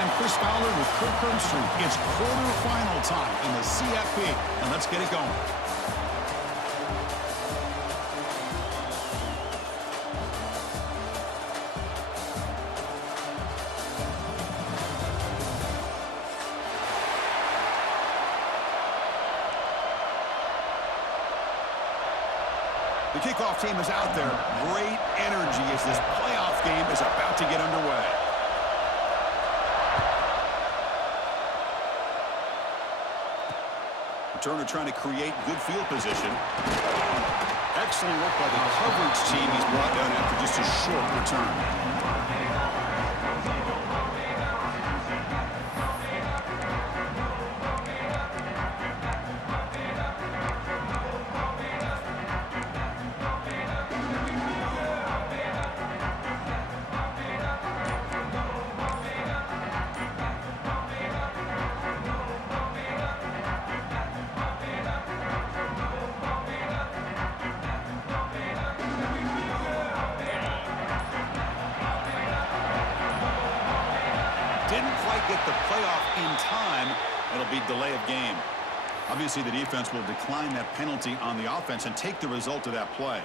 I'm Chris Fowler with Kirk Herbstreit. It's quarterfinal time in the CFP, and let's get it going. The kickoff team is out there. Great energy as this playoff game is about to get underway. Returner trying to create good field position. Excellent work by the coverage team. He's brought down after just a short return. Didn't quite get the playoff in time. It'll be delay of game. Obviously, the defense will decline that penalty on the offense and take the result of that play.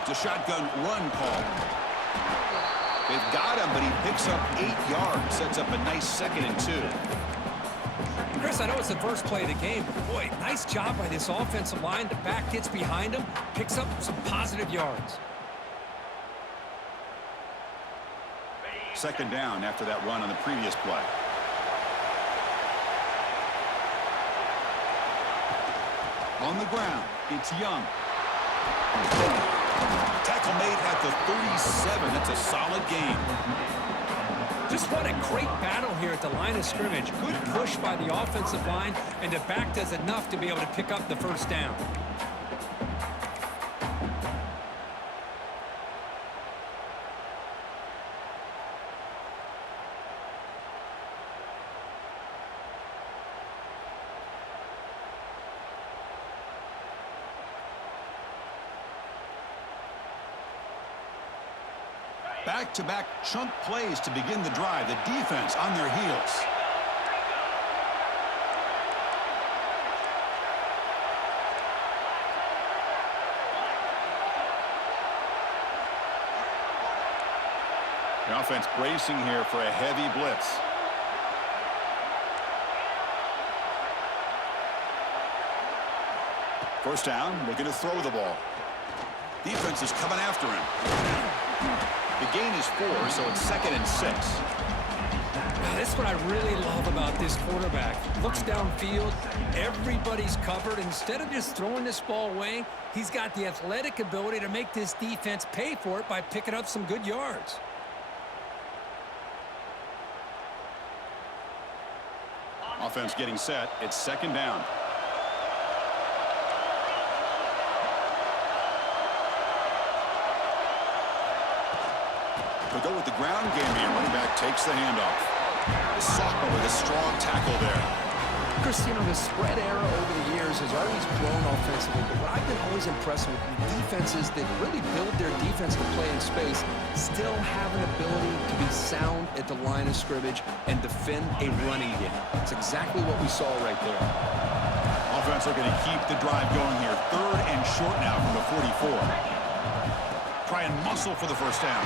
It's a shotgun run call. They've got him, but he picks up 8 yards, sets up a nice 2nd and 2. Chris, I know it's the first play of the game, but boy, nice job by this offensive line. The back gets behind him, picks up some positive yards. 2nd down after that run on the previous play. On the ground, it's Young. Tackle made at the 37. That's a solid game. Just what a great battle here at the line of scrimmage. Good push by the offensive line, and the back does enough to be able to pick up the first down. Back-to-back chunk plays to begin the drive. The defense on their heels. The offense bracing here for a heavy blitz. First down, looking to throw the ball. Defense is coming after him. The gain is 4, so it's 2nd and 6. That's what I really love about this quarterback. Looks downfield, everybody's covered. Instead of just throwing this ball away, he's got the athletic ability to make this defense pay for it by picking up some good yards. Offense getting set. It's 2nd down. They'll go with the ground game here. Running back takes the handoff. The sophomore with a strong tackle there. Chris, you know, the spread era over the years has always grown offensively, but what I've been always impressed with defenses that really build their defense to play in space still have an ability to be sound at the line of scrimmage and defend a running game. It's exactly what we saw right there. Offense looking to keep the drive going here. 3rd and short now from the 44. Try and muscle for the first down.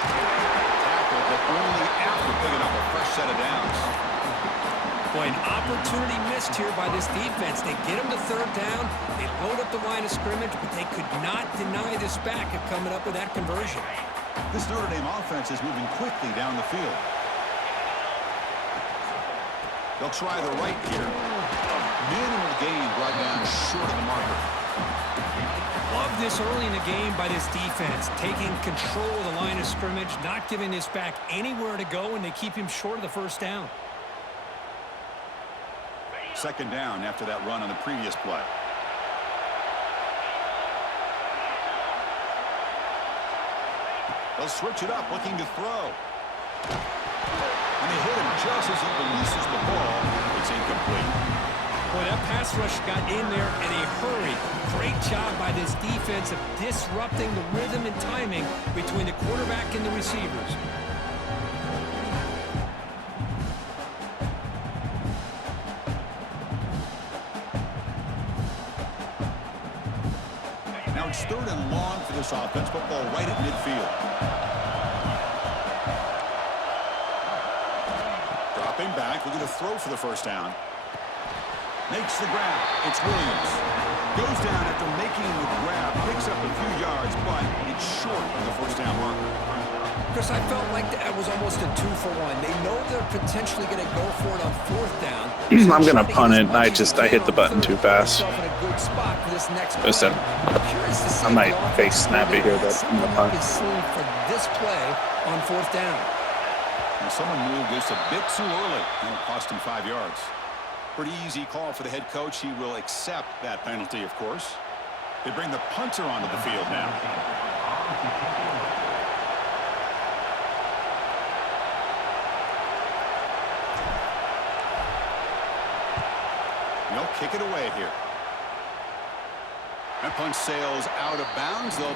Tackle, but only after picking up a fresh set of downs. Boy, an opportunity missed here by this defense. They get him to 3rd down. They load up the line of scrimmage, but they could not deny this back of coming up with that conversion. This Notre Dame offense is moving quickly down the field. They'll try the right here. Minimal gain brought down short of the marker. Love this early in the game by this defense, taking control of the line of scrimmage, not giving this back anywhere to go, and they keep him short of the first down. 2nd down after that run on the previous play. They'll switch it up, looking to throw. And they hit him just as he releases the ball, it's incomplete. Boy, that pass rush got in there in a hurry. Great job by this defense of disrupting the rhythm and timing between the quarterback and the receivers. Now it's 3rd and long for this offense. Football right at midfield. Dropping back, looking to throw for the first down. Makes the grab. It's Williams. Goes down after making the grab. Picks up a few yards, but it's short of the first down marker. Chris, I felt like that was almost a 2-for-1. They know they're potentially going to go for it on 4th down. I'm going to punt it. I hit the button too fast. Listen, I might face snap it here, but I'm going to punt. For this play on 4th down. And someone moved this a bit too early. And it cost him 5 yards. Pretty easy call for the head coach. He will accept that penalty, of course. They bring the punter onto the field now. They'll kick it away here. That punt sails out of bounds. They'll...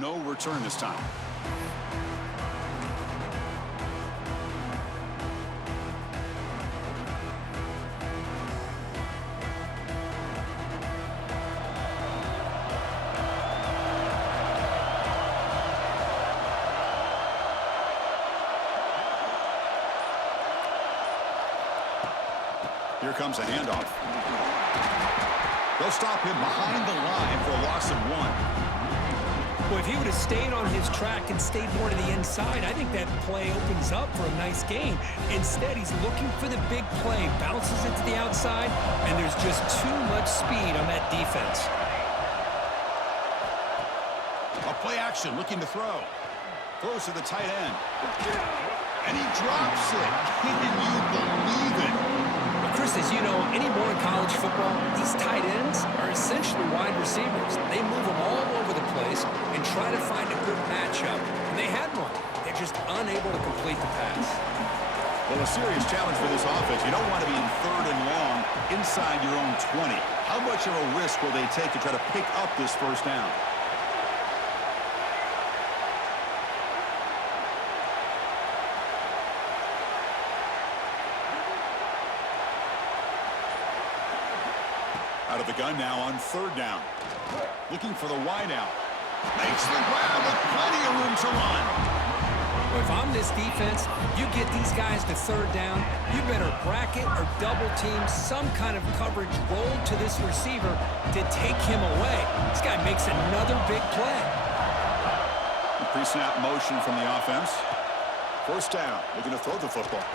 No return this time. Here comes a handoff. They'll stop him behind the line for a loss of 1. Well, if he would have stayed on his track and stayed more to the inside, I think that play opens up for a nice gain. Instead, he's looking for the big play, bounces it to the outside, and there's just too much speed on that defense. A play action, looking to throw. Throws to the tight end. And he drops it. Can you believe it? Chris, as you know, anymore in college football, these tight ends are essentially wide receivers. They move them all over the place and try to find a good matchup. And they had one. They're just unable to complete the pass. Well, a serious challenge for this offense. You don't want to be in 3rd and long inside your own 20. How much of a risk will they take to try to pick up this first down? Out of the gun now on 3rd down. Looking for the wide out. Makes the grab with plenty of room to run. Well, if I'm this defense, you get these guys to 3rd down, you better bracket or double team some kind of coverage roll to this receiver to take him away. This guy makes another big play. Pre-snap motion from the offense. 1st down. Looking to throw the football.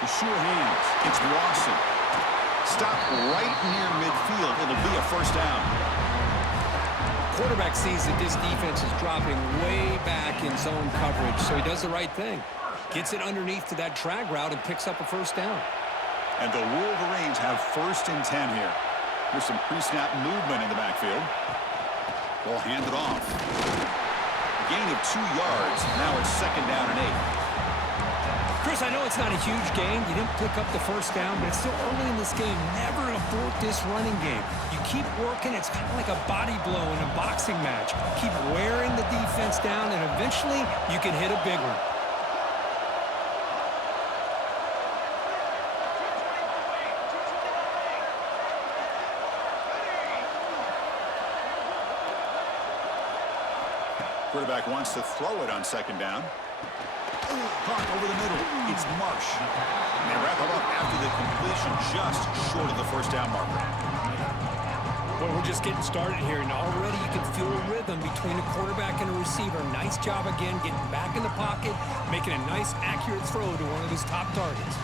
The sure hands. It's Lawson. Stop right near midfield. It'll be a 1st down. Quarterback sees that this defense is dropping way back in zone coverage, so he does the right thing. Gets it underneath to that drag route and picks up a 1st down. And the Wolverines have 1st and 10 here. There's some pre-snap movement in the backfield. Ball handed off. Gain of 2 yards. Now it's 2nd down and 8. Chris, I know it's not a huge gain. You didn't pick up the 1st down, but it's still early in this game. Never abort this running game. You keep working. It's kind of like a body blow in a boxing match. Keep wearing the defense down, and eventually you can hit a big one. Quarterback wants to throw it on 2nd down. Caught over the middle. It's Marsh. And they wrap him up after the completion just short of the 1st down marker. Well, we're just getting started here, and already you can feel rhythm between the quarterback and the receiver. Nice job again getting back in the pocket, making a nice, accurate throw to one of his top targets.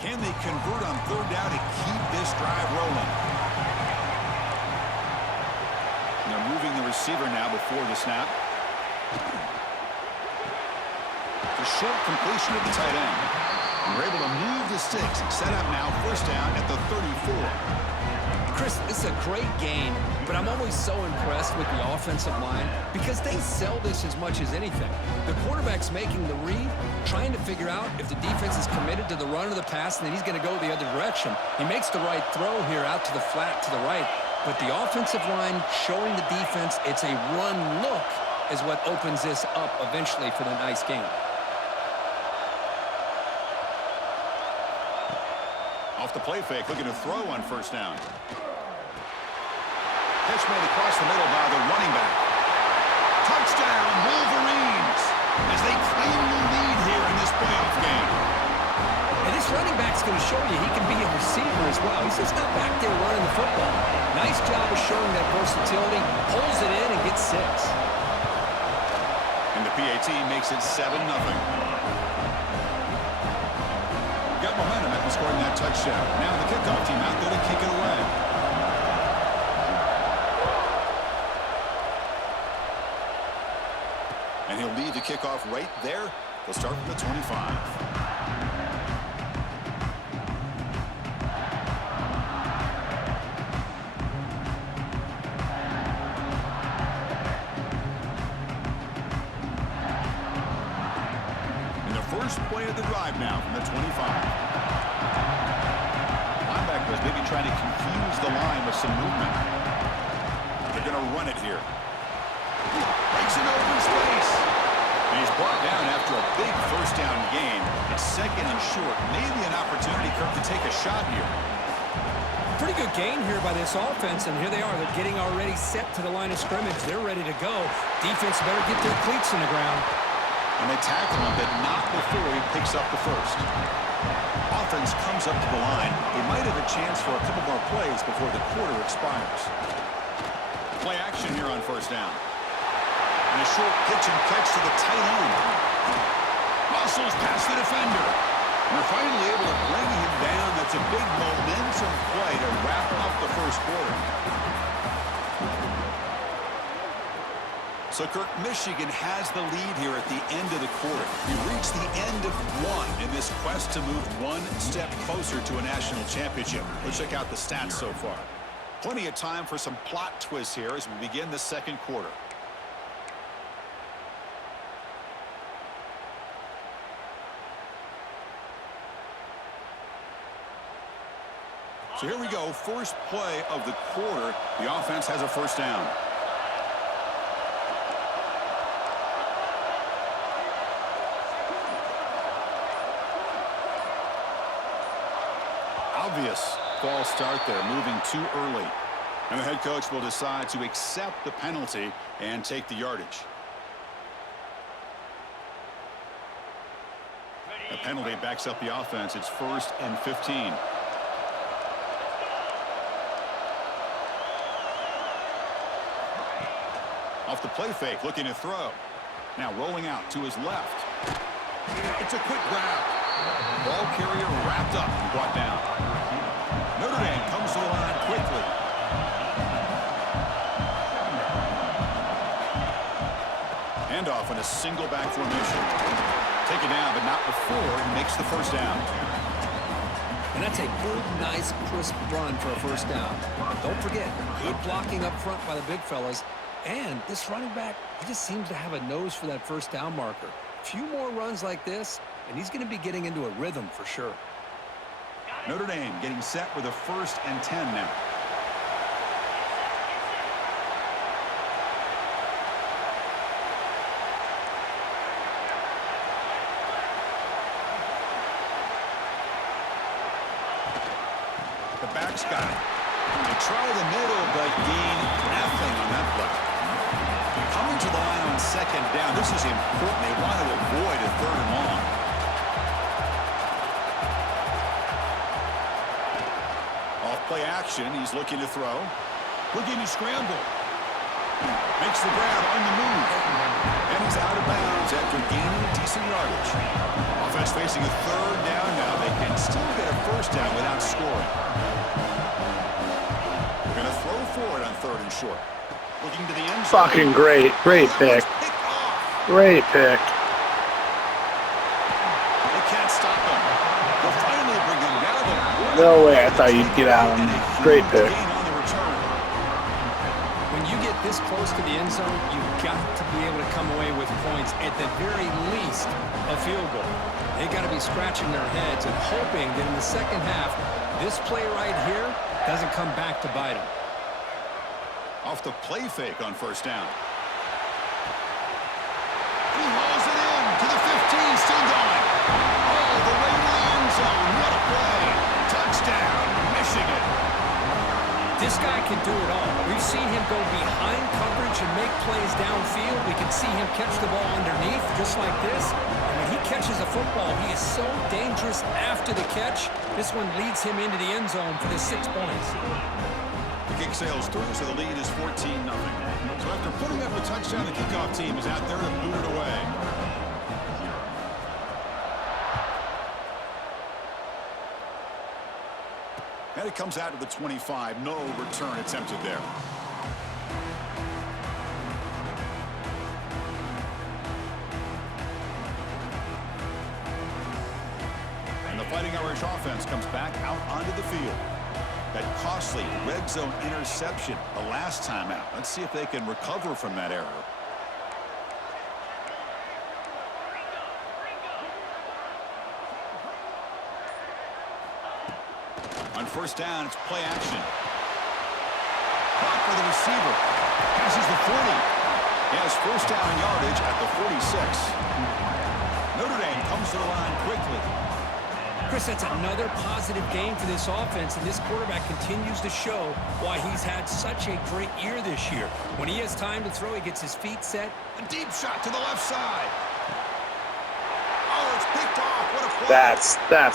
Can they convert on third down to keep this drive rolling? And they're moving the receiver now before the snap. The short completion of the tight end. And we're able to move the sticks. Set up now, first down at the 34. Chris, this is a great game, but I'm always so impressed with the offensive line because they sell this as much as anything. The quarterback's making the read, trying to figure out if the defense is committed to the run or the pass, and then he's going to go the other direction. He makes the right throw here out to the flat to the right, but the offensive line showing the defense it's a run look is what opens this up eventually for the nice game. Off the play fake, looking to throw on first down. Catch made across the middle by the running back. Touchdown, Wolverines, as they claim the lead here in this playoff game. And this running back's going to show you he can be a receiver as well. He's just not back there running the football. Nice job of showing that versatility, pulls it in and gets 6. And the PAT makes it 7-0. Got momentum after scoring that touchdown. Now the kickoff team out there to kick it away. And he'll lead the kickoff right there. They'll start from the 25. First play of the drive now from the 25. Linebacker is maybe trying to confuse the line with some movement. They're going to run it here. Breaks it open space. And he's brought down after a big first down gain. It's second and short. Maybe an opportunity, Kirk, to take a shot here. Pretty good gain here by this offense, and here they are. They're getting already set to the line of scrimmage. They're ready to go. Defense better get their cleats in the ground. And they tackle him, but not before he picks up the first. Offense comes up to the line. They might have a chance for a couple more plays before the quarter expires. Play action here on first down. And a short pitch and catch to the tight end. Muscles past the defender. And they're finally able to bring him down. That's a big momentum play to wrap up the first quarter. So, Kirk, Michigan has the lead here at the end of the quarter. We've reached the end of one in this quest to move one step closer to a national championship. Let's check out the stats so far. Plenty of time for some plot twists here as we begin the second quarter. So here we go, first play of the quarter. The offense has a first down. Obvious false start there, moving too early. And the head coach will decide to accept the penalty and take the yardage. A penalty backs up the offense. It's 1st and 15. Off the play fake, looking to throw. Now rolling out to his left. It's a quick grab. Ball carrier wrapped up and brought down. Notre Dame comes to the line quickly. Handoff in a single back formation. Take it down, but not before he makes the first down. And that's a good, nice, crisp run for a first down. Don't forget, good blocking up front by the big fellas. And this running back, he just seems to have a nose for that first down marker. A few more runs like this, and he's going to be getting into a rhythm for sure. Notre Dame getting set with a 1st and 10 now. The back's got it. They try the middle, but gain nothing on that play. Coming to the line on second down. This is important. They want to avoid a 3rd and long. play action. He's looking to throw. Looking to scramble. Makes the grab on the move. And he's out of bounds after gaining decent yardage. Offense facing a third down now. They can still get a first down without scoring. We're going to throw for it on third and short. Looking to the end zone. Fucking great. Great pick. Great pick. They can't stop him. They'll finally bring him down. No way I thought you'd get out on me. Great pick. When you get this close to the end zone, you've got to be able to come away with points, at the very least, a field goal. They got to be scratching their heads and hoping that in the second half, this play right here doesn't come back to bite them. Off the play fake on first down. He hauls it in to the 15, still going. All the way to the end zone. What a play. Touchdown, Michigan. This guy can do it all. We've seen him go behind coverage and make plays downfield. We can see him catch the ball underneath, just like this. And when he catches a football, he is so dangerous after the catch. This one leads him into the end zone for the 6 points. The kick sails through, so the lead is 14-0. So after putting up a touchdown, the kickoff team is out there to boot it away. And it comes out to the 25. No return attempted there. And the Fighting Irish offense comes back out onto the field. That costly red zone interception the last time out. Let's see if they can recover from that error. On first down, it's play action. Caught for the receiver. Passes the 40. He has first down yardage at the 46. Notre Dame comes to the line quickly. Chris, that's another positive game for this offense, and this quarterback continues to show why he's had such a great year this year. When he has time to throw, he gets his feet set. A deep shot to the left side. Oh, it's picked off. What a play. That's bad.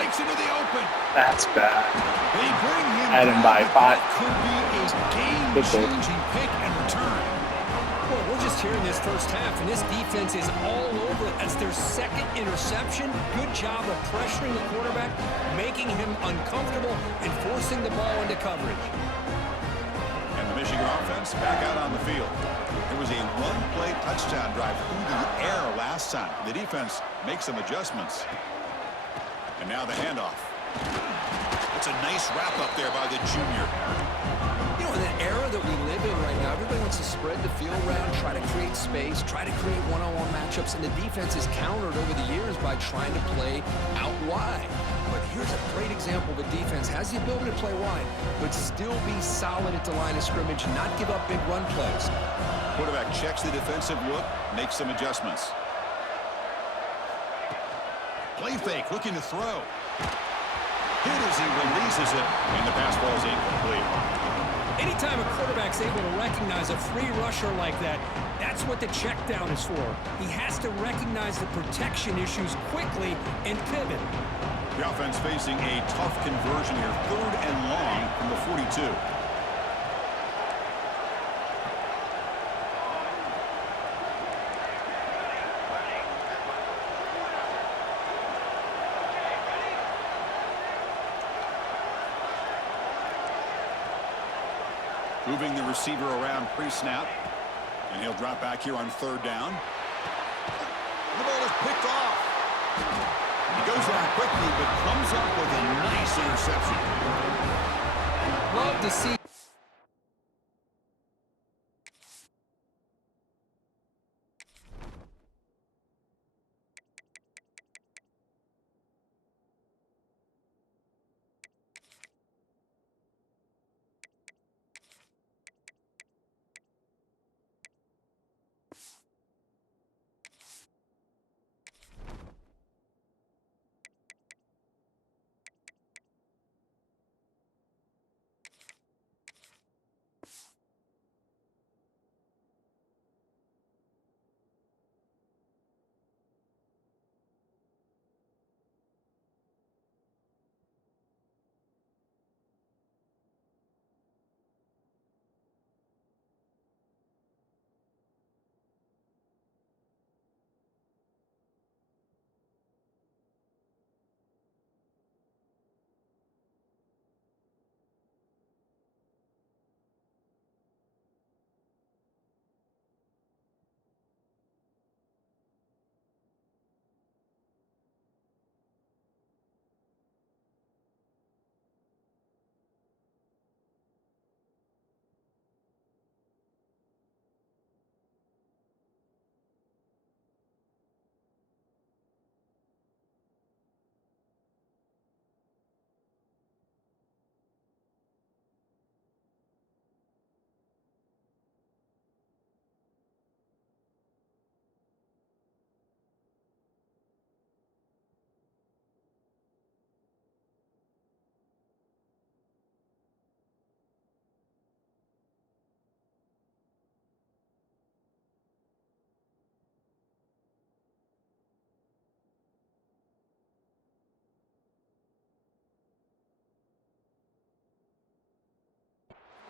Breaks into the open. That's bad. They bring him I had him by back. 5. That could be a game-changing pick and return. Well, we're just here in this first half, and this defense is all over it. That's their second interception. Good job of pressuring the quarterback, making him uncomfortable, and forcing the ball into coverage. And the Michigan offense back out on the field. It was a one-play touchdown drive through the air last time. The defense makes some adjustments. And now the handoff. It's a nice wrap-up there by the junior. You know, in the era that we live in right now, everybody wants to spread the field around, try to create space, try to create one-on-one matchups, and the defense is countered over the years by trying to play out wide. But here's a great example of a defense has the ability to play wide, but still be solid at the line of scrimmage, not give up big run plays. Quarterback checks the defensive look, makes some adjustments. Play fake, looking to throw. Hit as he releases it, and the pass ball is incomplete. Anytime a quarterback's able to recognize a free rusher like that, that's what the check down is for. He has to recognize the protection issues quickly and pivot. The offense facing a tough conversion here, third and long from the 42. Moving the receiver around pre-snap. And he'll drop back here on third down. The ball is picked off. He goes down quickly, but comes up with a nice interception. Love to see.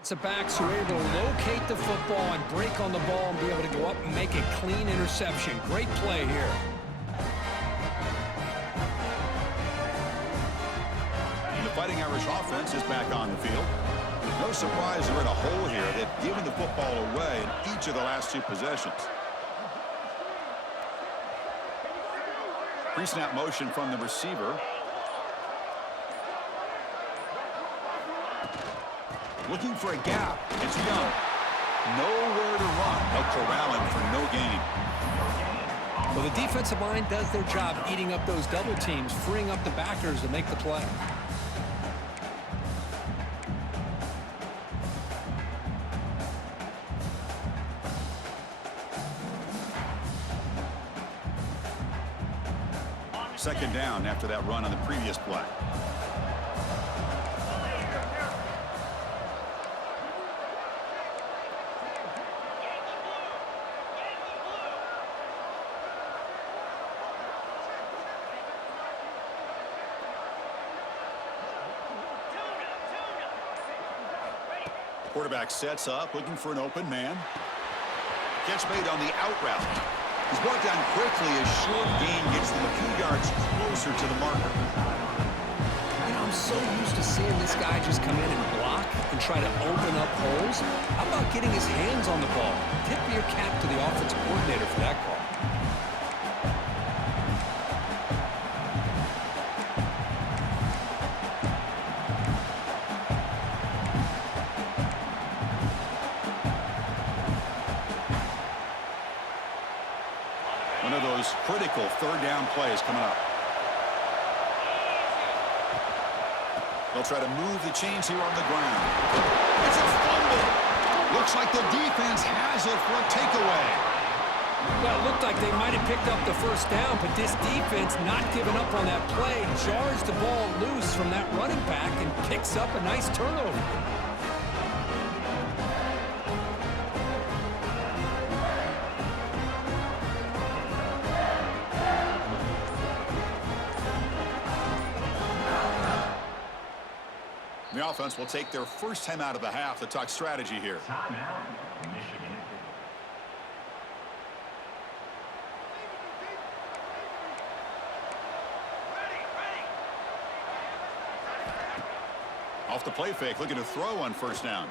The backs who are able to locate the football and break on the ball and be able to go up and make a clean interception. Great play here. And the Fighting Irish offense is back on the field. No surprise they're in a hole here. They've given the football away in each of the last 2 possessions. Pre-snap motion from the receiver. Looking for a gap. It's Young. Nowhere to run. They'll corral him for no gain. Well, the defensive line does their job eating up those double teams, freeing up the backers to make the play. Second down after that run on the previous play. Quarterback sets up, looking for an open man. Catch made on the out route. He's brought down quickly as short gain gets them a few yards closer to the marker. You know, I'm so used to seeing this guy just come in and block and try to open up holes. How about getting his hands on the ball? Tip your cap to the offensive coordinator for that call. One of those critical third down plays coming up. They'll try to move the chains here on the ground. It's a fumble. Looks like the defense has it for a takeaway. Well, it looked like they might have picked up the first down, but this defense not giving up on that play, jars the ball loose from that running back and picks up a nice turnover. The offense will take their first time out of the half to talk strategy here. Off the play fake, looking to throw on first down.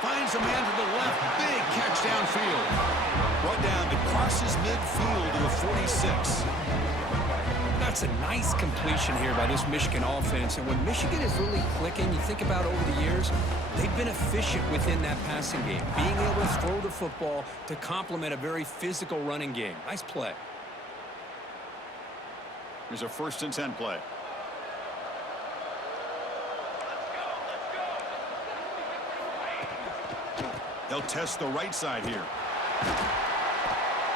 Finds a man to the left. Big catch downfield. Brought down to crosses midfield to the 46. That's a nice completion here by this Michigan offense. And when Michigan is really clicking, you think about over the years, they've been efficient within that passing game, being able to throw the football to complement a very physical running game. Nice play. Here's a 1st and 10 play. They'll test the right side here.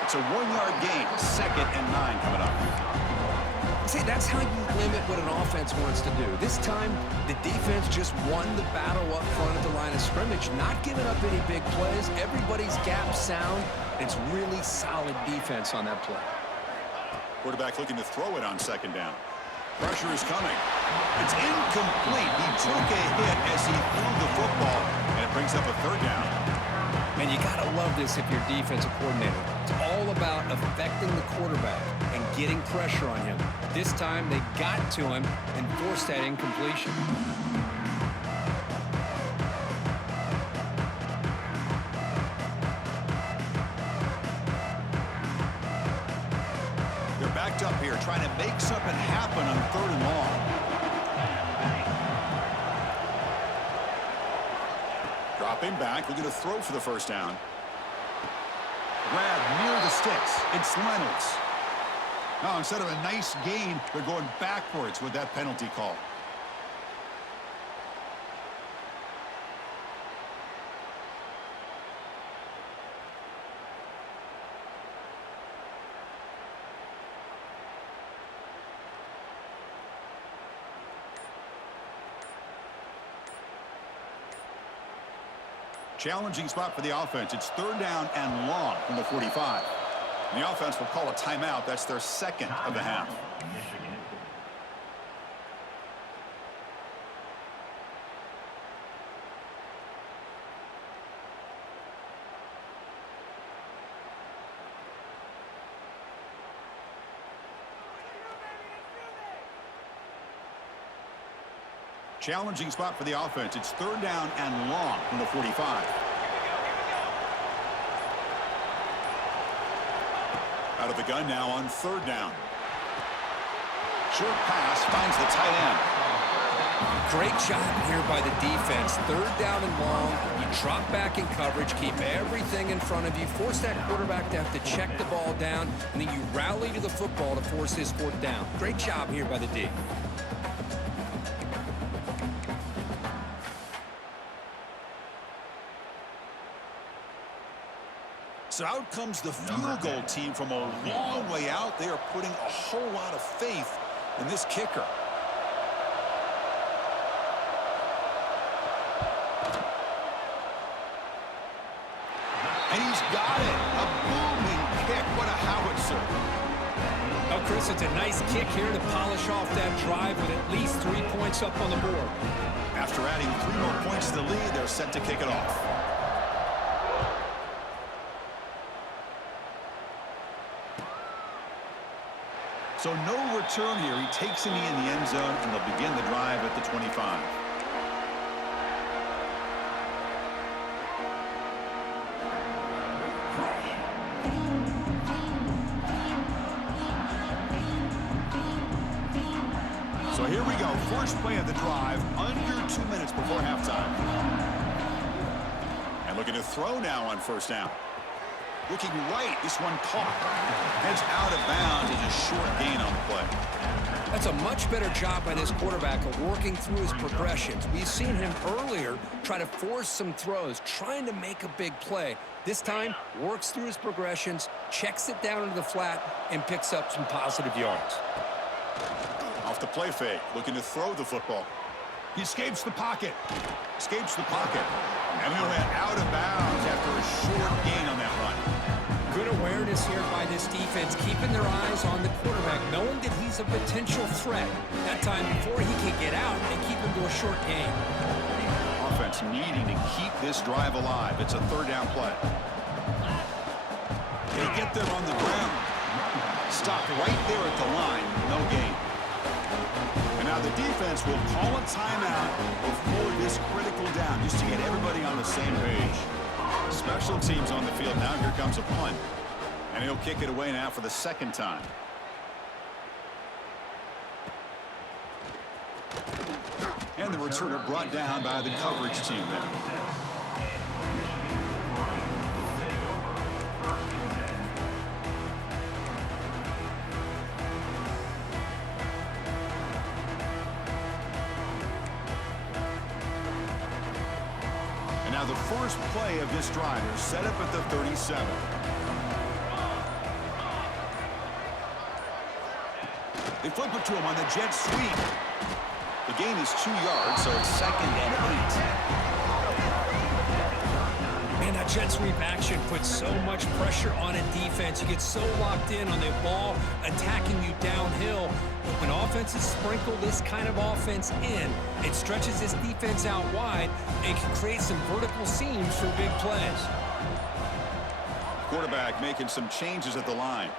It's a 1-yard gain. 2nd and 9 coming up. See, that's how you limit what an offense wants to do. This time, the defense just won the battle up front at the line of scrimmage, not giving up any big plays. Everybody's gap sound. It's really solid defense on that play. Quarterback looking to throw it on 2nd down. Pressure is coming. It's incomplete. He took a hit as he threw the football, and it brings up a 3rd down. Man, you got to love this if you're defensive coordinator. It's all about affecting the quarterback and getting pressure on him. This time, they got to him and forced that incompletion. They're backed up here, trying to make something happen on 3rd and long. Dropping back, looking to throw for the first down. Grab near the sticks. It's Reynolds. Now, instead of a nice gain, they're going backwards with that penalty call. Challenging spot for the offense. It's 3rd down and long from the 45. And the offense will call a timeout. That's their 2nd of the half. Challenging spot for the offense. It's 3rd down and long from the 45. Out of the gun now on 3rd down. Short pass finds the tight end. Great job here by the defense. 3rd down and long. You drop back in coverage, keep everything in front of you, force that quarterback to have to check the ball down, and then you rally to the football to force this 4th down. Great job here by the D. So out comes the field goal team from a long way out. They are putting a whole lot of faith in this kicker. And he's got it. A booming kick. What a howitzer. Oh, Chris, it's a nice kick here to polish off that drive with at least 3 points up on the board. After adding 3 more points to the lead, they're set to kick it off. So no return here. He takes a knee in the end zone, and they'll begin the drive at the 25. So here we go. First play of the drive, under 2 minutes before halftime. And looking to throw now on 1st down. Looking right, this one caught. Heads out of bounds as a short gain on the play. That's a much better job by this quarterback of working through his progressions. We've seen him earlier try to force some throws, trying to make a big play. This time, works through his progressions, checks it down into the flat, and picks up some positive yards. Off the play fake, looking to throw the football. He escapes the pocket. Escapes the pocket. And he'll head out of bounds after a short gain on that run. Good awareness here by this defense, keeping their eyes on the quarterback, knowing that he's a potential threat. That time, before he can get out, they keep him to a short gain. Offense needing to keep this drive alive. It's a 3rd down play. They get them on the ground. Stopped right there at the line. No gain. And now the defense will call a timeout before this critical down, just to get everybody on the same page. Special teams on the field now. Here comes a punt. And he'll kick it away now for the 2nd time. And the returner brought down by the coverage team there. Now the first play of this drive is set up at the 37. They flip it to him on the jet sweep. The gain is 2 yards, so it's 2nd and 8. Man, that jet sweep action puts so much pressure on a defense. You get so locked in on the ball attacking you downhill. When offenses sprinkle this kind of offense in, it stretches this defense out wide and can create some vertical seams for big plays. Quarterback making some changes at the line.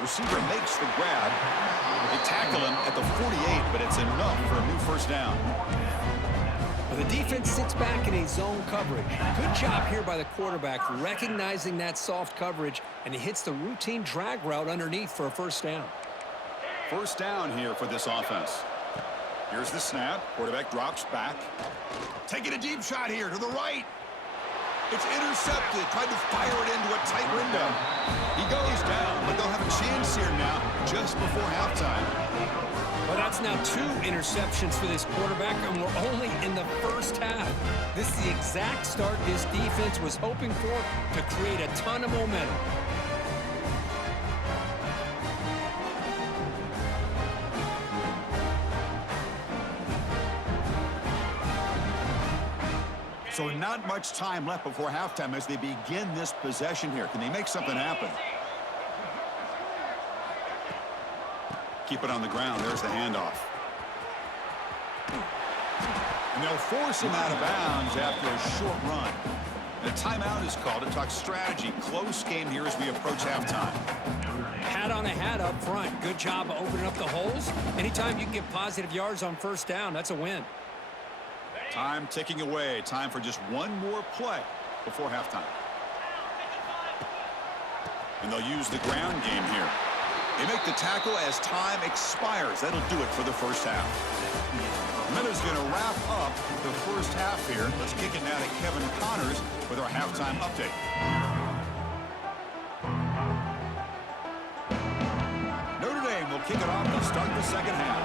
Receiver makes the grab. They tackle him at the 48, but it's enough for a new 1st down. The defense sits back in a zone coverage. Good job here by the quarterback, recognizing that soft coverage, and he hits the routine drag route underneath for a 1st down. 1st down here for this offense. Here's the snap. Quarterback drops back. Taking a deep shot here to the right. It's intercepted. Tried to fire it into a tight window. He goes down, but they'll have a chance here now just before halftime. Well, that's now 2 interceptions for this quarterback, and we're only in the 1st half. This is the exact start this defense was hoping for to create a ton of momentum. So not much time left before halftime as they begin this possession here. Can they make something happen? Keep it on the ground. There's the handoff. And they'll force him out of bounds after a short run. And a timeout is called to talk strategy. Close game here as we approach halftime. Hat on a hat up front. Good job of opening up the holes. Anytime you can get positive yards on first down, that's a win. Time ticking away. Time for just one more play before halftime. And they'll use the ground game here. They make the tackle as time expires. That'll do it for the first half. Miller's going to wrap up the first half here. Let's kick it now to Kevin Connors with our halftime update. Notre Dame will kick it off to start the second half.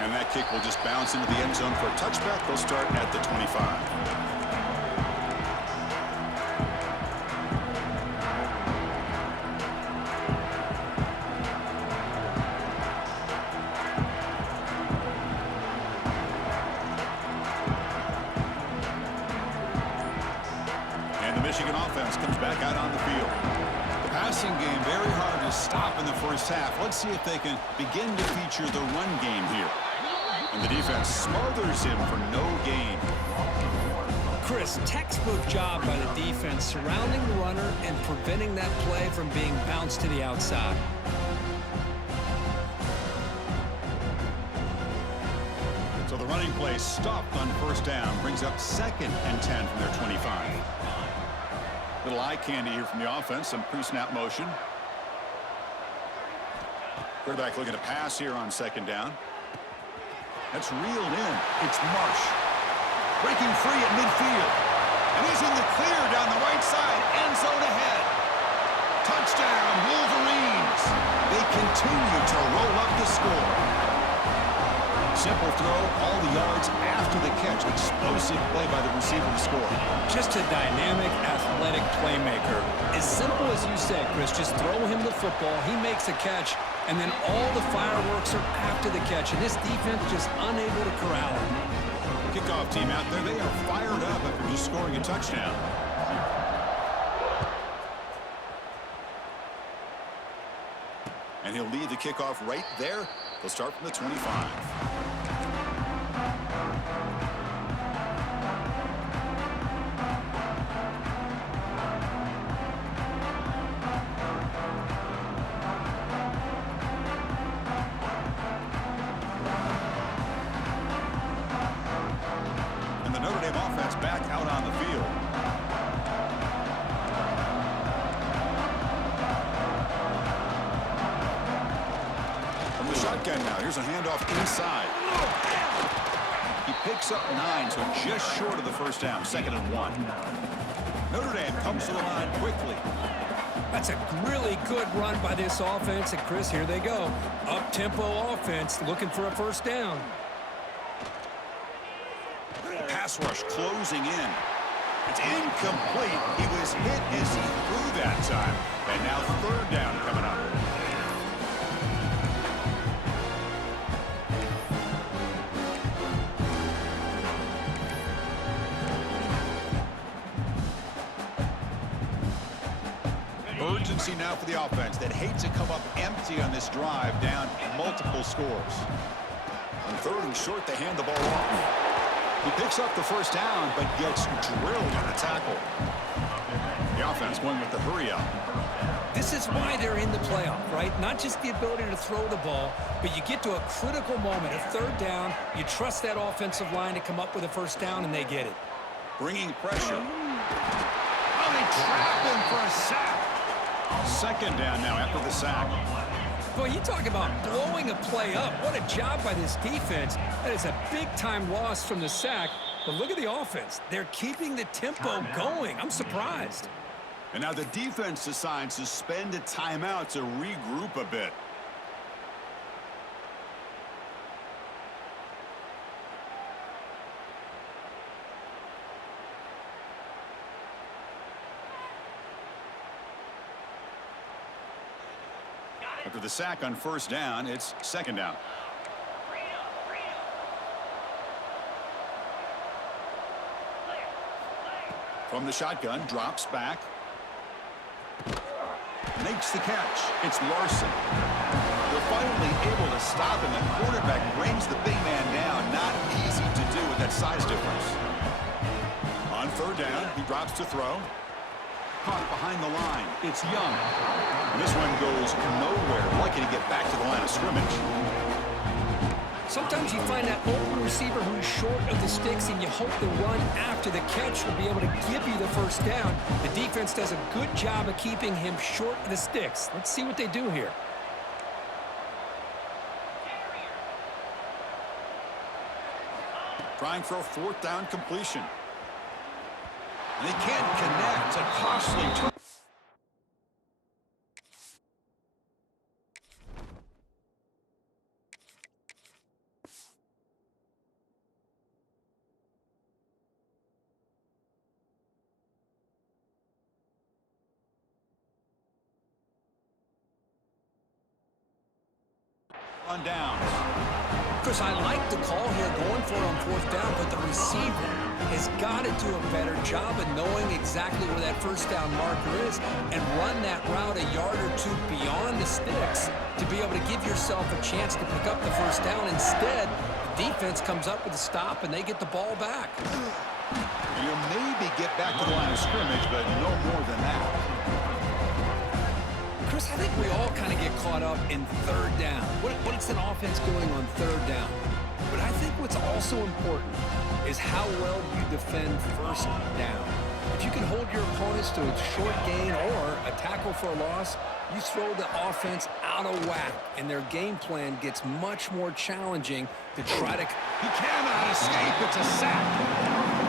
And that kick will just bounce into the end zone for a touchback. They'll start at the 25. Michigan offense comes back out on the field. The passing game very hard to stop in the first half. Let's see if they can begin to feature the run game here. And the defense smothers him for no gain. Chris, textbook job by the defense surrounding the runner and preventing that play from being bounced to the outside. So the running play stopped on first down, brings up 2nd and 10 from their 25. Little eye candy here from the offense, some pre-snap motion. Quarterback looking to pass here on 2nd down. That's reeled in. It's Marsh. Breaking free at midfield. And he's in the clear down the right side. End zone ahead. Touchdown, Wolverines. They continue to roll up the score. Simple throw, all the yards after the catch. Explosive play by the receiver to score. Just a dynamic, athletic playmaker. As simple as you said, Chris, just throw him the football, he makes a catch, and then all the fireworks are after the catch. And this defense just unable to corral him. Kickoff team out there, they are fired up after just scoring a touchdown. And he'll lead the kickoff right there. They'll start from the 25. And the Notre Dame offense back out on the field. Shotgun now. Here's a handoff inside. He picks up 9, so just short of the first down. 2nd and 1. Notre Dame comes to the line quickly. That's a really good run by this offense. And, Chris, here they go. Up-tempo offense looking for a first down. Pass rush closing in. It's incomplete. He was hit as he threw that time. And now 3rd down coming up. Urgency now for the offense that hates to come up empty on this drive, down multiple scores. On 3rd and short, they hand the ball off. He picks up the first down, but gets drilled on a tackle. The offense going with the hurry up. This is why they're in the playoff, right? Not just the ability to throw the ball, but you get to a critical moment, a 3rd down. You trust that offensive line to come up with a first down, and they get it. Bringing pressure. Oh, they trap him for a sack. 2nd down now after the sack. Boy, you talk about blowing a play up. What a job by this defense. That is a big-time loss from the sack. But look at the offense. They're keeping the tempo going. I'm surprised. And now the defense decides to spend a timeout to regroup a bit. After the sack on first down, it's 2nd down. From the shotgun, drops back. Makes the catch. It's Larson. The finally able to stop him. The quarterback brings the big man down. Not easy to do with that size difference. On third down, he drops to throw. Caught behind the line. It's Young. And this one goes nowhere. Lucky to get back to the line of scrimmage. Sometimes you find that open receiver who's short of the sticks, and you hope the run after the catch will be able to give you the first down. The defense does a good job of keeping him short of the sticks. Let's see what they do here. Trying for a fourth down completion. And they can't connect. A costly turn. On downs. Chris, I like the call here going for it on fourth down, but the receiver has got to do a better job of knowing exactly where that first down marker is and run that route a yard or two beyond the sticks to be able to give yourself a chance to pick up the first down. Instead, the defense comes up with a stop and they get the ball back. You maybe get back to the line of scrimmage, but no more than that. Chris, I think we all kind of get caught up in third down. What's an offense doing on third down? But I think what's also important is how well you defend first down. If you can hold your opponents to a short gain or a tackle for a loss, you throw the offense out of whack, and their game plan gets much more challenging to try to... He cannot escape. It's a sack.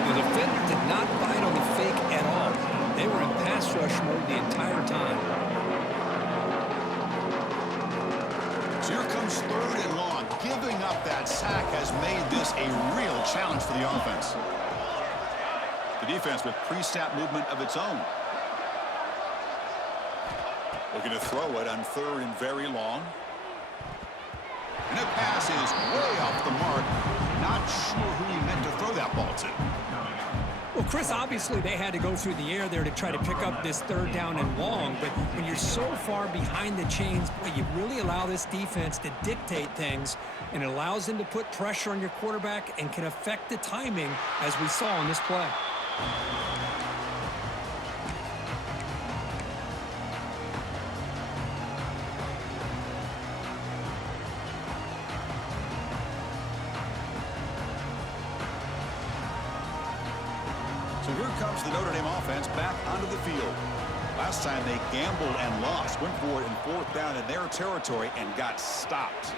The defender did not bite on the fake at all. They were in pass rush mode the entire time. So here comes third and long. Giving up that sack has made this a real challenge for the offense. The defense with pre-snap movement of its own. Looking to throw it on third and very long. And that pass is way off the mark. Not sure who he meant to throw that ball to. Well, Chris, obviously they had to go through the air there to try to pick up this third down and long, but when you're so far behind the chains, boy, you really allow this defense to dictate things, and it allows them to put pressure on your quarterback and can affect the timing, as we saw in this play. So here comes the Notre Dame offense back onto the field. Last time they gambled and lost, went for it in fourth down in their territory and got stopped.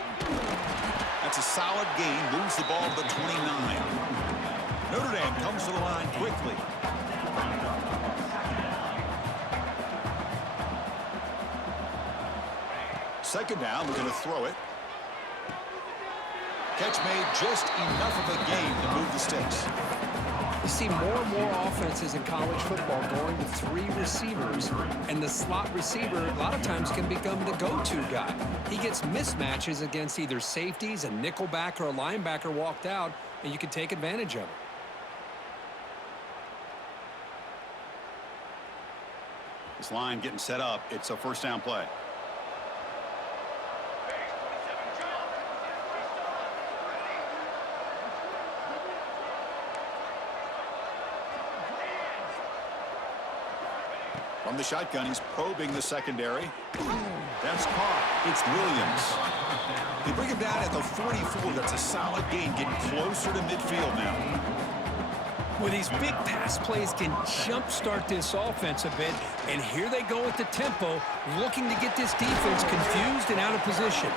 That's a solid gain, moves the ball to the 29. Notre Dame comes to the line quickly. Second down, we're going to throw it. Catch made, just enough of a gain to move the sticks. You see more and more offenses in college football going to three receivers, and the slot receiver a lot of times can become the go-to guy. He gets mismatches against either safeties, a nickelback, or a linebacker walked out, and you can take advantage of it. This line getting set up. It's a first down play. From the shotgun, he's probing the secondary. That's caught. It's Williams. They bring him down at the 44. That's a solid gain, getting closer to midfield now. Well, these big pass plays can jumpstart this offense a bit, and here they go with the tempo, looking to get this defense confused and out of position.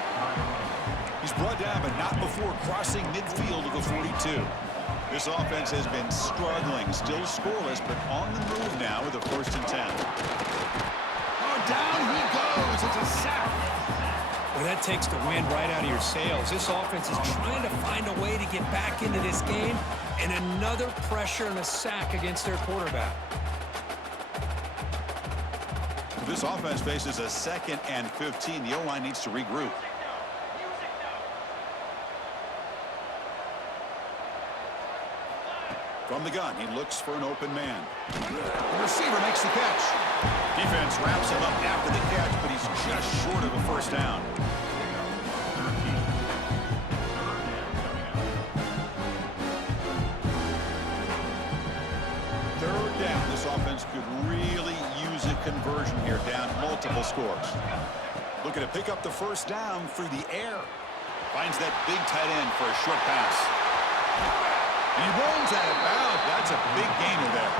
He's brought down, but not before crossing midfield of the 42. This offense has been struggling, still scoreless, but on the move now with a first and 10. Oh, down he goes. It's a sack. Well, that takes the wind right out of your sails. This offense is trying to find a way to get back into this game, and another pressure and a sack against their quarterback. This offense faces a 2nd and 15. The O-line needs to regroup. From the gun, he looks for an open man. The receiver makes the catch. Defense wraps him up after the catch, but he's just short of a first down. offense could really use a conversion here, down multiple scores. Looking to pick up the first down through the air. Finds that big tight end for a short pass. And he runs out of bounds. That's a big gainer there.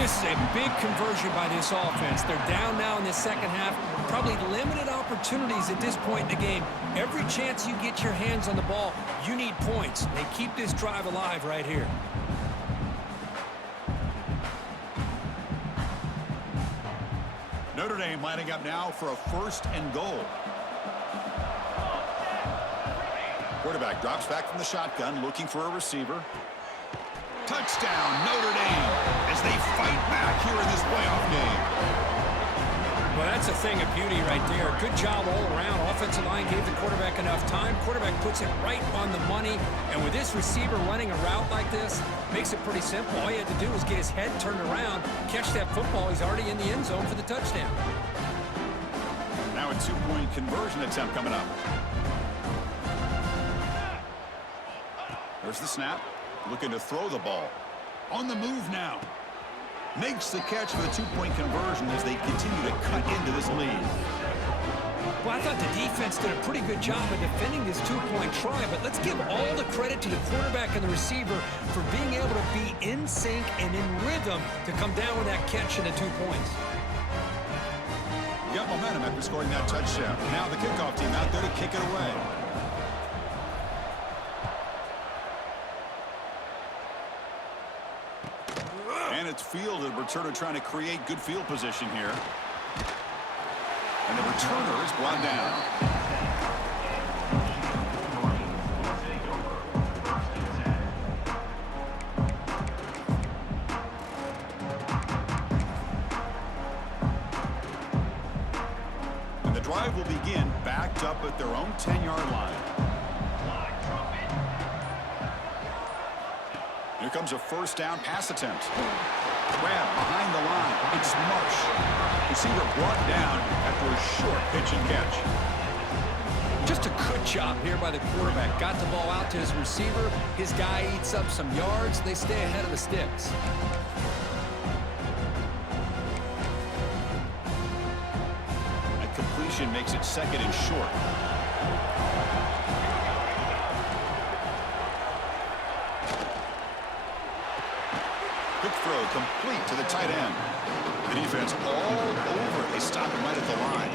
This is a big conversion by this offense. They're down now in the second half. Probably limited opportunities at this point in the game. Every chance you get your hands on the ball, you need points. They keep this drive alive right here. Notre Dame lining up now for a 1st and goal. Quarterback drops back from the shotgun, looking for a receiver. Touchdown, Notre Dame, as they fight back here in this playoff game. Well, that's a thing of beauty right there. Good job all around. Offensive line gave the quarterback enough time. Quarterback puts it right on the money. And with this receiver running a route like this, makes it pretty simple. All he had to do was get his head turned around, catch that football. He's already in the end zone for the touchdown. Now a 2-point conversion attempt coming up. There's the snap. Looking to throw the ball. On the move now. Makes the catch for the 2-point conversion as they continue to cut into this lead. Well, I thought the defense did a pretty good job of defending this 2-point try, but let's give all the credit to the quarterback and the receiver for being able to be in sync and in rhythm to come down with that catch and the 2 points. Got momentum after scoring that touchdown. Now the kickoff team out there to kick it away. And it's fielded. Returner trying to create good field position here. And the returner is brought down. And the drive will begin backed up at their own 10-yard line. Here comes a 1st down pass attempt. Grab behind the line. It's Marsh. Receiver brought down after a short pitch and catch. Just a good job here by the quarterback. Got the ball out to his receiver. His guy eats up some yards. They stay ahead of the sticks. That completion makes it 2nd and short. Quick throw complete to the tight end. The defense all over. They stop him right at the line.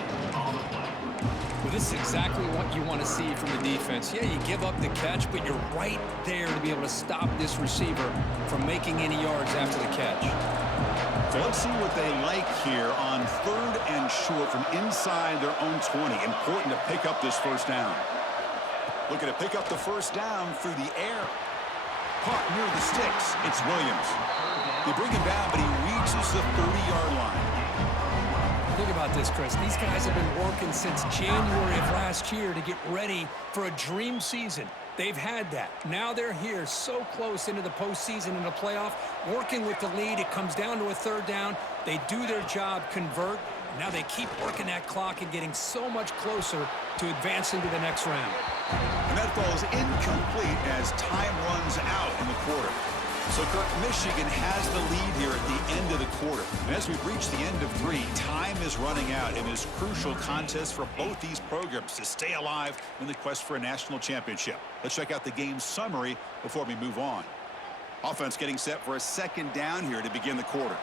Well, this is exactly what you want to see from the defense. Yeah, you give up the catch, but you're right there to be able to stop this receiver from making any yards after the catch. So let's see what they like here on 3rd and short from inside their own 20. Important to pick up this 1st down. Looking to pick up the 1st down through the air. Caught near the sticks. It's Williams. They bring him down, but he reaches the 30-yard line. Think about this, Chris. These guys have been working since January of last year to get ready for a dream season. They've had that. Now they're here so close into the postseason and the playoff, working with the lead. It comes down to a 3rd down. They do their job, convert. Now they keep working that clock and getting so much closer to advancing to the next round. And that falls incomplete as time runs out in the quarter. So, Kirk, Michigan has the lead here at the end of the quarter. And as we've reached the end of 3, time is running out in this crucial contest for both these programs to stay alive in the quest for a national championship. Let's check out the game summary before we move on. Offense getting set for a 2nd down here to begin the quarter.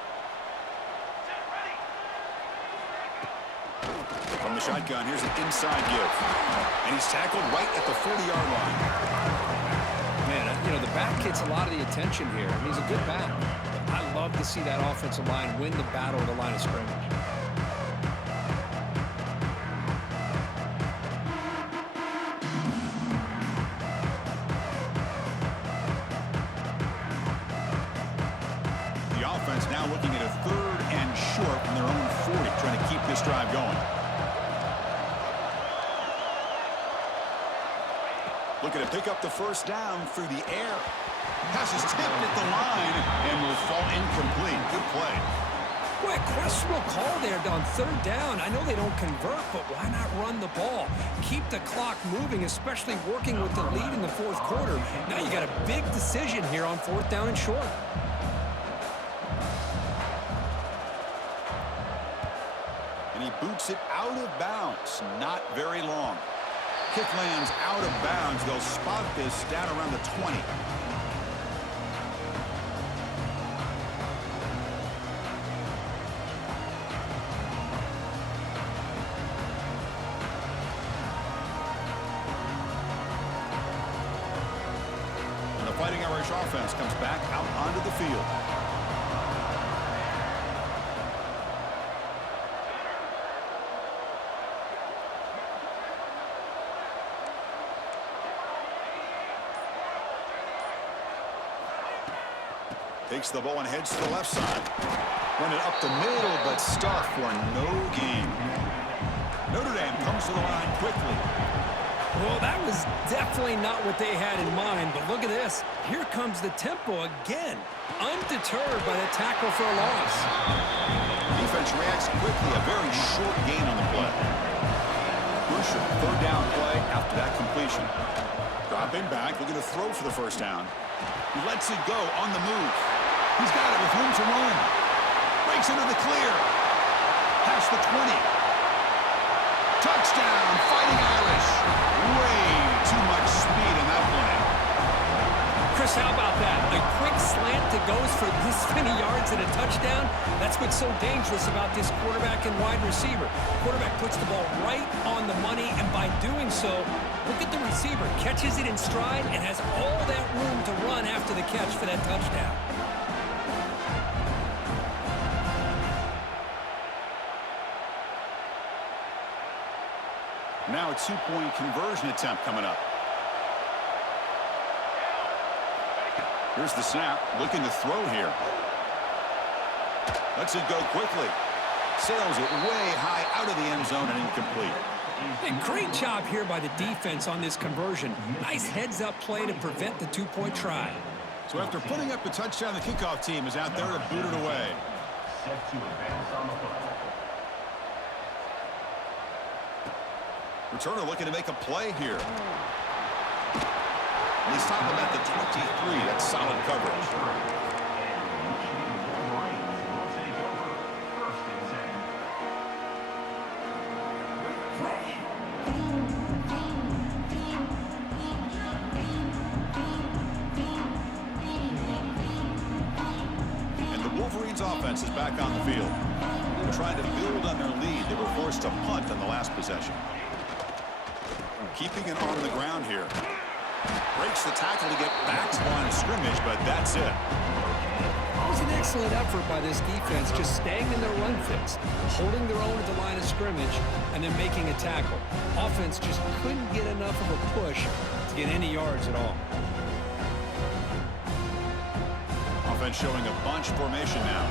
From the shotgun, here's an inside give. And he's tackled right at the 40-yard line. Man, you know, the back gets a lot of the attention here. I mean, he's a good back. I love to see that offensive line win the battle at the line of scrimmage. The offense now looking at a 3rd and short from their own 40, trying to keep this drive going. Looking to pick up the 1st down through the air. Pass is tipped at the line and will fall incomplete. Good play. Boy, a questionable call there on 3rd down. I know they don't convert, but why not run the ball? Keep the clock moving, especially working with the lead in the 4th quarter. Now you got a big decision here on 4th down and short. And he boots it out of bounds. Not very long. Kick lands out of bounds. They'll spot this down around the 20. And the Fighting Irish offense comes back out onto the field. Takes the ball and heads to the left side. Run it up the middle, but stuffed for no gain. Notre Dame comes to the line quickly. Well, that was definitely not what they had in mind, but look at this. Here comes the tempo again. Undeterred by the tackle for a loss. Defense reacts quickly. A very short gain on the play. Crucial third down play after that completion. Dropping back, looking to throw for the first down. He lets it go on the move. He's got it with room to run. Breaks into the clear. Past the 20. Touchdown, Fighting Irish. Way too much speed in that play. Chris, how about that? A quick slant that goes for this many yards and a touchdown. That's what's so dangerous about this quarterback and wide receiver. Quarterback puts the ball right on the money, and by doing so, look at the receiver. Catches it in stride and has all that room to run after the catch for that touchdown. Now a two-point conversion attempt coming up. Here's the snap, looking to throw here. Lets it go quickly. Sails it way high out of the end zone and incomplete. And great job here by the defense on this conversion. Nice heads-up play to prevent the two-point try. So after putting up the touchdown, the kickoff team is out there to boot it away. Returner looking to make a play here. And they stop him at the 23. That's solid coverage. And the Wolverines offense is back on the field. They're trying to build on their lead. They were forced to punt on the last possession. Keeping it on the ground here. Breaks the tackle to get back to the line of scrimmage, but that's it. It was an excellent effort by this defense, just staying in their run fits, holding their own at the line of scrimmage, and then making a tackle. Offense just couldn't get enough of a push to get any yards at all. Offense showing a bunch formation now.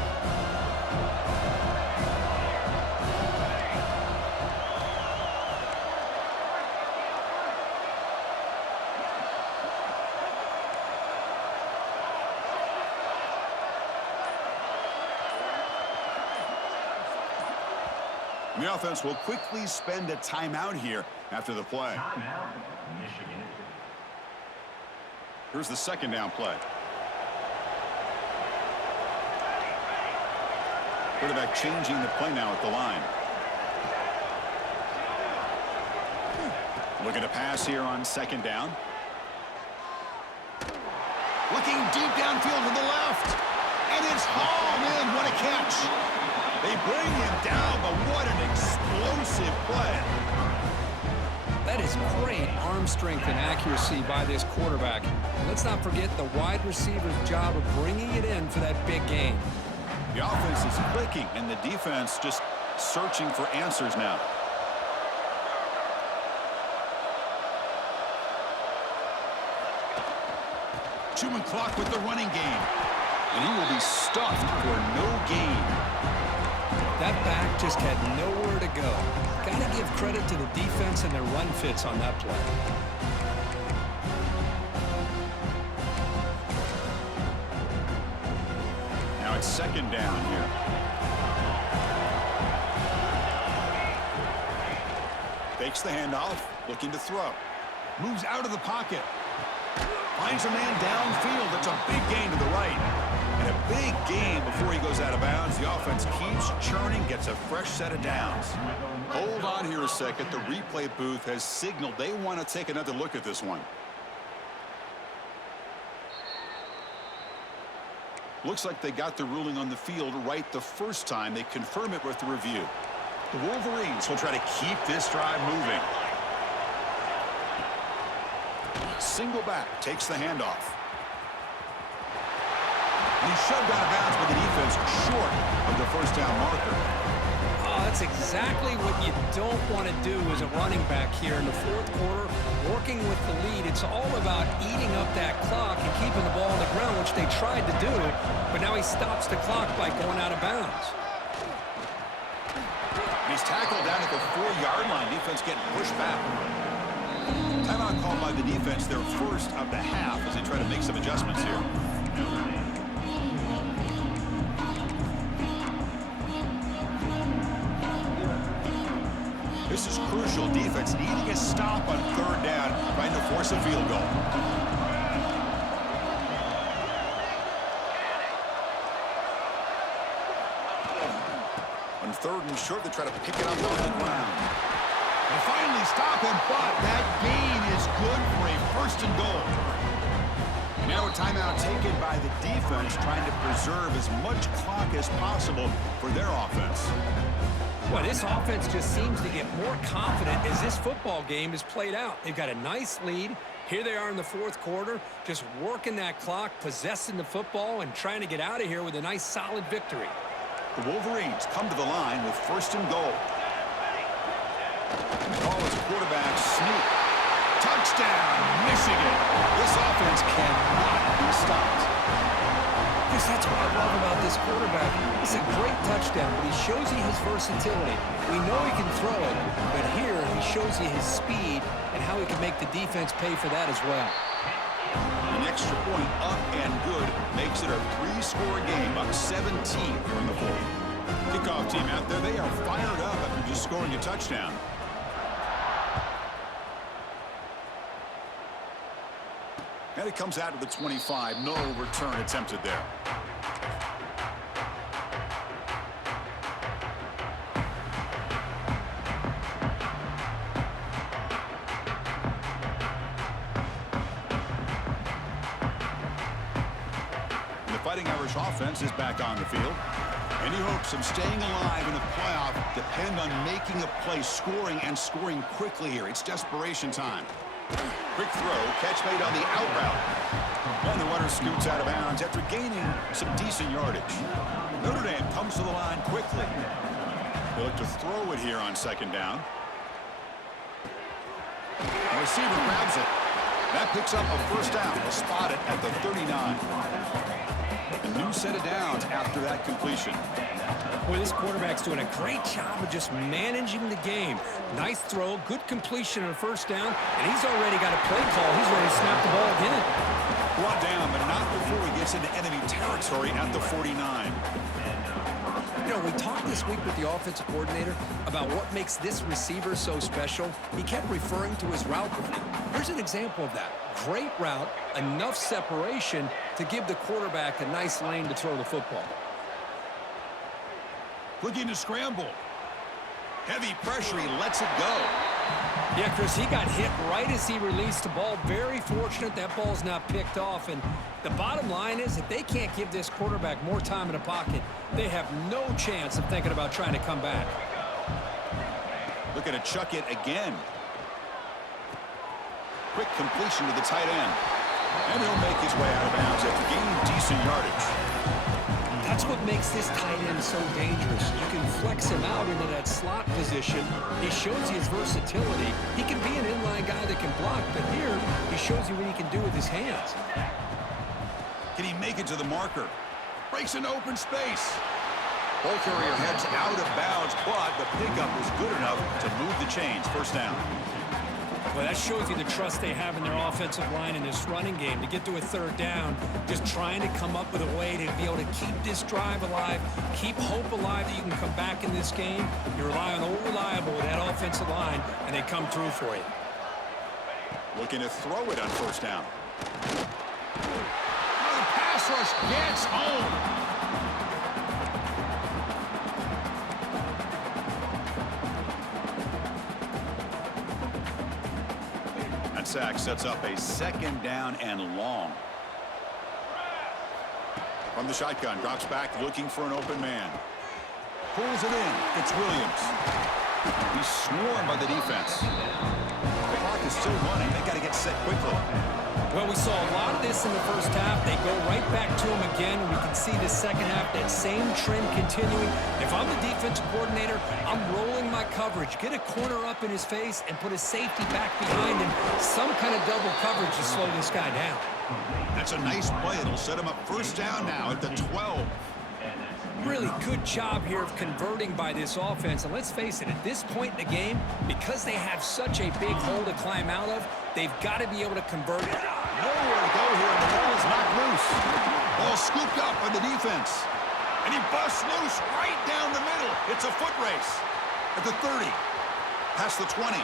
The offense will quickly spend a timeout here after the play. Here's the second down play. Quarterback changing the play now at the line. Looking to pass here on second down. Looking deep downfield to the left. And it's hauled in. What a catch. They bring him down, but what an explosive play. That is great arm strength and accuracy by this quarterback. Let's not forget the wide receiver's job of bringing it in for that big gain. The offense is clicking, and the defense just searching for answers now. Chewing clock with the running game. And he will be stuffed for no gain. That back just had nowhere to go. Got to give credit to the defense and their run fits on that play. Now it's second down here. Fakes the handoff, looking to throw. Moves out of the pocket. Finds a man downfield. That's a big gain to the right. And a Big gain before he goes out of bounds. The offense keeps churning, gets a fresh set of downs. Hold on here a second. The replay booth has signaled they want to take another look at this one. Looks like they got the ruling on the field right the first time. They confirm it with the review. The Wolverines will try to keep this drive moving. Single back, takes the handoff. And he's shoved out of bounds by the defense short of the first down marker. Oh, that's exactly what you don't want to do as a running back here in the fourth quarter. Working with the lead, it's all about eating up that clock and keeping the ball on the ground, which they tried to do, but now he stops the clock by going out of bounds. He's tackled down at the 4-yard line. Defense getting pushed back. Timeout called by the defense, their first of the half, as they try to make some adjustments here. This is crucial. Defense needing a stop on third down, trying to force a field goal. On third and short, they try to pick it up on the ground. They finally stop him, but that gain is good for a first and goal. And now a timeout taken by the defense, trying to preserve as much clock as possible for their offense. Well, this offense just seems to get more confident as this football game is played out. They've got a nice lead. Here they are in the fourth quarter, just working that clock, possessing the football, and trying to get out of here with a nice, solid victory. The Wolverines come to the line with first and goal. The call is quarterback sneak. Touchdown, Michigan. This offense cannot be stopped. That's what I love about this quarterback. It's a great touchdown, but he shows you his versatility. We know he can throw it, but here he shows you his speed and how he can make the defense pay for that as well. An extra point up and good makes it a 3-score game, up 17 from the fourth. Kickoff team out there, they are fired up after just scoring a touchdown. And it comes out to the 25. No return attempted there. And the Fighting Irish offense is back on the field. Any hopes of staying alive in the playoff depend on making a play, scoring, and scoring quickly here. It's desperation time. Quick throw, catch made on the out route. And the runner scoots out of bounds after gaining some decent yardage. Notre Dame comes to the line quickly. They look to throw it here on second down. The receiver grabs it. That picks up a first down. They'll spot it at the 39. A new set of downs after that completion. Boy, this quarterback's doing a great job of just managing the game. Nice throw, good completion on a first down, and he's already got a play call. He's ready to snap the ball again. Brought down, but not before he gets into enemy territory at the 49. You know, we talked this week with the offensive coordinator about what makes this receiver so special. He kept referring to his route running. Here's an example of that. Great route, enough separation to give the quarterback a nice lane to throw the football. Looking to scramble. Heavy pressure, he lets it go. Yeah, Chris, he got hit right as he released the ball. Very fortunate that ball's not picked off. And the bottom line is if they can't give this quarterback more time in the pocket, they have no chance of thinking about trying to come back. Looking to chuck it again. Quick completion to the tight end. And he'll make his way out of bounds after gaining decent yardage. That's what makes this tight end so dangerous. You can flex him out into that slot position. He shows you his versatility. He can be an inline guy that can block, but here he shows you what he can do with his hands. Can he make it to the marker? Breaks an open space. Ball carrier heads out of bounds, but the pickup was good enough to move the chains. First down. Well, that shows you the trust they have in their offensive line in this running game. To get to a third down, just trying to come up with a way to be able to keep this drive alive, keep hope alive that you can come back in this game. You rely on old reliable with that offensive line, and they come through for you. Looking to throw it on first down. Oh, the pass rush gets home. That sack sets up a 2nd down and long. From the shotgun, drops back looking for an open man. Pulls it in. It's Williams. He's swarmed by the defense. The clock is still running. They got to get set quickly. Well, we saw a lot of this in the first half. They go right back to him again, and we can see the second half, that same trend continuing. If I'm the defensive coordinator, I'm rolling my coverage. Get a corner up in his face and put a safety back behind him. Some kind of double coverage to slow this guy down. That's a nice play. It'll set him up 1st down now at the 12. Really good job here of converting by this offense. And let's face it, at this point in the game, because they have such a big hole to climb out of, they've got to be able to convert it. Nowhere to go here, and the ball is knocked loose. Ball scooped up by the defense. And he busts loose right down the middle. It's a foot race. At the 30. Past the 20.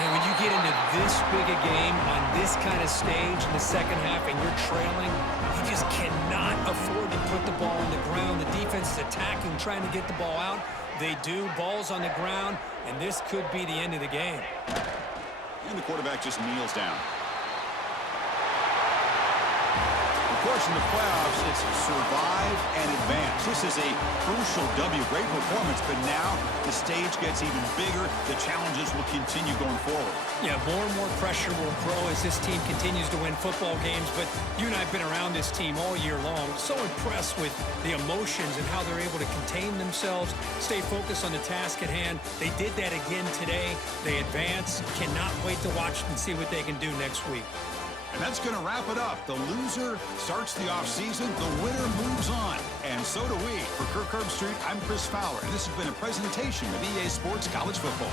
Man, when you get into this big a game on this kind of stage in the second half and you're trailing, you just cannot afford to put the ball on the ground. The defense is attacking, trying to get the ball out. They do. Ball's on the ground, and this could be the end of the game. And the quarterback just kneels down. Of course, in the playoffs, it's survive and advance. This is a crucial W. Great performance, but now the stage gets even bigger. The challenges will continue going forward. Yeah, more and more pressure will grow as this team continues to win football games, but you and I have been around this team all year long. So impressed with the emotions and how they're able to contain themselves, stay focused on the task at hand. They did that again today. They advance. Cannot wait to watch and see what they can do next week. And that's going to wrap it up. The loser starts the offseason. The winner moves on. And so do we. For Kirk Herbstreit, I'm Chris Fowler, and this has been a presentation of EA Sports College Football.